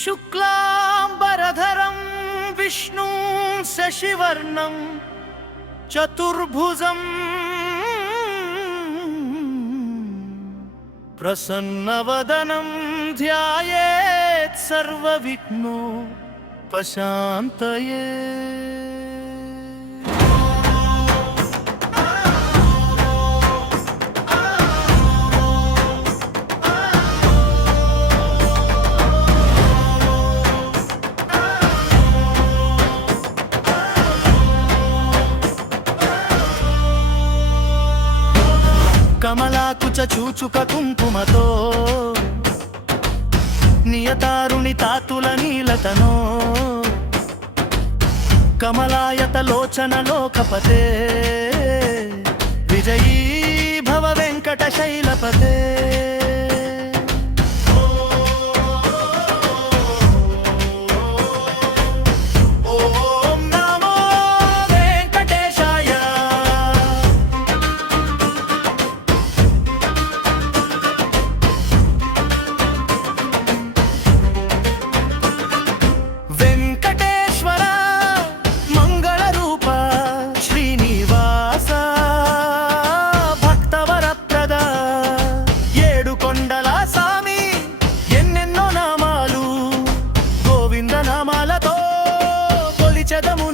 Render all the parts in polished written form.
शुक्लांबरधरं विष्णुं शशिवर्णं चतुर्भुजं प्रसन्नवदनं ध्यायेत् सर्वविघ्नोपशान्तये। కమలాకుచ చూచుక కుంకుమతో నియతారుణి తాతుల నీలతనో కమలాయత లోచన లోకపతే విజయీ భవ వెంకట శైలపతే।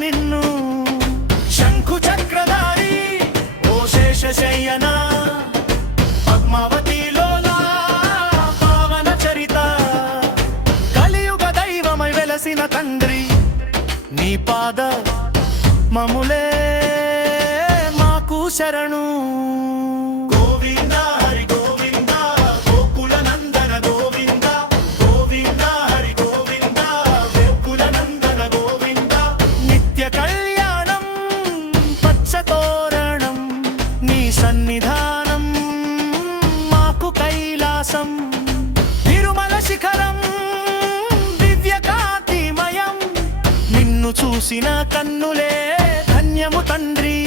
నిన్ను శంఖు చక్రధారి ఓ శేషశయన పద్మావతి లోలా పావన చరిత కలియుగ దైవమై వెలసిన తండ్రి నీ పాద మములే మాకు శరణు। సన్నిధానం మాకు కైలాసం తిరుమల శిఖరం దివ్యకాంతిమయం నిన్ను చూసిన కన్నులే ధన్యము తండ్రి।